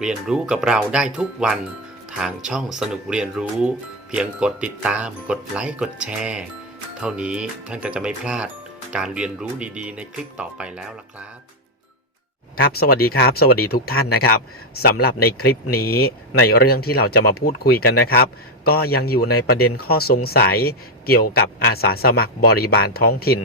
เรียนรู้กับเราได้ทุกวันทางช่องสนุกเรียนรู้ เพียงกดติดตาม กดไลค์กดแชร์ เท่านี้ท่านก็จะไม่พลาดการเรียนรู้ดีๆ ในคลิปต่อไปแล้วล่ะครับ ครับสวัสดีครับ สวัสดีทุกท่านนะครับสำหรับในคลิปนี้ในเรื่องที่เราจะมาพูดคุยกันนะครับ ก็ยังอยู่ในประเด็นข้อสงสัยเกี่ยวกับอาสาสมัครบริบาลท้องถิ่น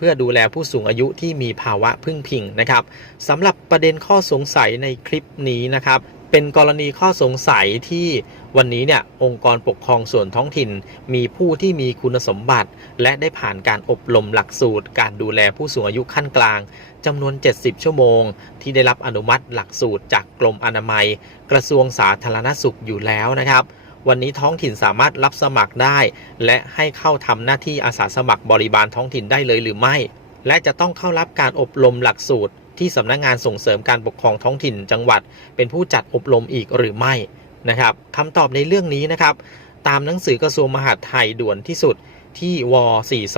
เพื่อดูแลผู้สูงอายุที่มีภาวะพึ่งพิงนะครับสำหรับประเด็นข้อสงสัยในคลิปนี้นะครับเป็นกรณีข้อสงสัยที่วันนี้เนี่ยองค์กรปกครองส่วนท้องถิ่น มีผู้ที่มีคุณสมบัติ และได้ผ่านการอบรมหลักสูตร การดูแลผู้สูงอายุขั้นกลางจำนวน 70 ชั่วโมง ที่ได้รับอนุมัติหลักสูตรจากกรมอนามัย กระทรวงสาธารณสุขอยู่แล้วนะครับ วันนี้ท้องถิ่นสามารถรับสมัครได้ และให้เข้าทำหน้าที่อาสาสมัครบริบาลท้องถิ่นได้เลยหรือไม่ และจะต้องเข้ารับการอบรมหลักสูตร ที่สำนักงานส่งเสริมการปกครองท้องถิ่นจังหวัด เป็นผู้จัดอบรมอีกหรือไม่นะครับคำตอบในเรื่องนี้นะครับ ตามหนังสือกระทรวงมหาดไทยด่วนที่สุดที่ว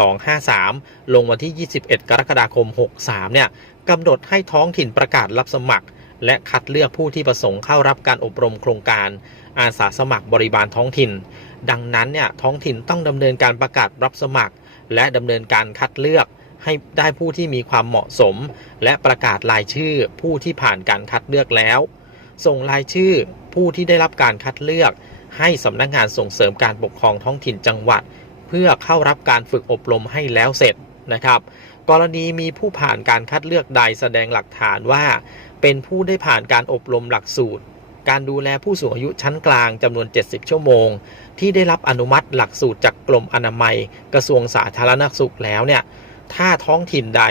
4253 ลงวันที่ 21 กรกฎาคม 63 เนี่ยกำหนดให้ท้องถิ่นประกาศรับสมัคร และคัดเลือกผู้ที่ประสงค์เข้ารับการอบรมโครงการอาสาสมัครบริบาลท้องถิ่น ดังนั้นเนี่ยท้องถิ่นต้องดำเนินการประกาศรับสมัคร และดำเนินการคัดเลือกให้ได้ผู้ที่มีความเหมาะสม และประกาศรายชื่อผู้ที่ผ่านการคัดเลือกแล้ว ส่งรายชื่อผู้ที่ได้รับการคัดเลือก ให้สำนักงานส่งเสริมการปกครองท้องถิ่นจังหวัด เพื่อเข้ารับการฝึกอบรมให้แล้วเสร็จนะครับ กรณีมีผู้ผ่านการคัดเลือกใดแสดงหลักฐานว่า เป็นผู้ได้ผ่านการอบรมหลักสูตร การดูแลผู้สูงอายุชั้นกลางจำนวน 70 ชั่วโมง ที่ได้รับอนุมัติหลักสูตรจากกรมอนามัย กระทรวงสาธารณสุขแล้วเนี่ยถ้าท้องถิ่นใด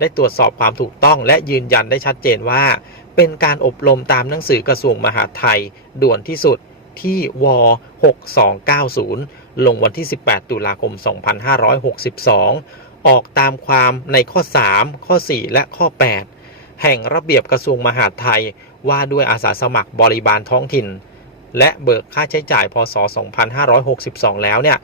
ได้ตรวจสอบความถูกต้อง และยืนยันได้ชัดเจนว่า เป็นการอบรมตามหนังสือกระทรวงมหาดไทย ด่วนที่สุดที่ว6290 ลงวันที่ 18 ตุลาคม 2562 ออกตามความในข้อ 3 ข้อ 4 และข้อ 8 แห่งระเบียบกระทรวงมหาดไทยว่าด้วยอาสาสมัครบริบาลท้องถิ่น และเบิกค่าใช้จ่ายพศ 2562 แล้วเนี่ย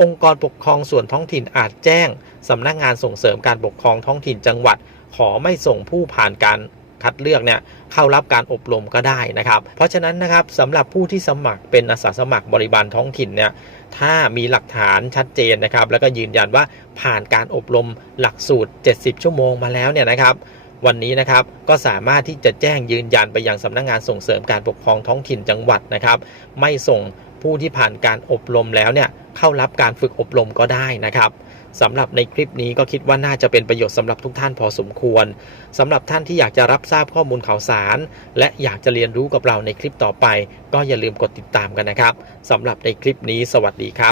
องค์กรปกครองส่วนท้องถิ่นอาจแจ้ง สำนักงานส่งเสริมการปกครองท้องถิ่นจังหวัด ขอไม่ส่งผู้ผ่านการ คัดเลือกเนี่ยเข้ารับการอบรมก็ได้นะครับ เพราะฉะนั้นนะครับสำหรับผู้ที่สมัครเป็นอาสาสมัครบริบาลท้องถิ่นเนี่ยถ้ามีหลักฐานชัดเจนนะครับ แล้วก็ยืนยันว่าผ่านการอบรมหลักสูตร 70 ชั่วโมงมาแล้วเนี่ยนะครับวันนี้นะครับก็สามารถที่จะแจ้งยืนยันไปยังสำนักงานส่งเสริมการปกครองท้องถิ่นจังหวัดนะครับ ไม่ส่งผู้ที่ผ่านการอบรมแล้วเนี่ยเข้ารับการฝึกอบรมก็ได้นะครับ สำหรับในคลิปนี้ก็คิดว่าน่าจะเป็นประโยชน์สำหรับทุกท่านพอสมควรสำหรับท่านที่อยากจะรับทราบข้อมูลข่าวสาร และอยากจะเรียนรู้กับเราในคลิปต่อไป ก็อย่าลืมกดติดตามกันนะครับสำหรับในคลิปนี้สวัสดีครับ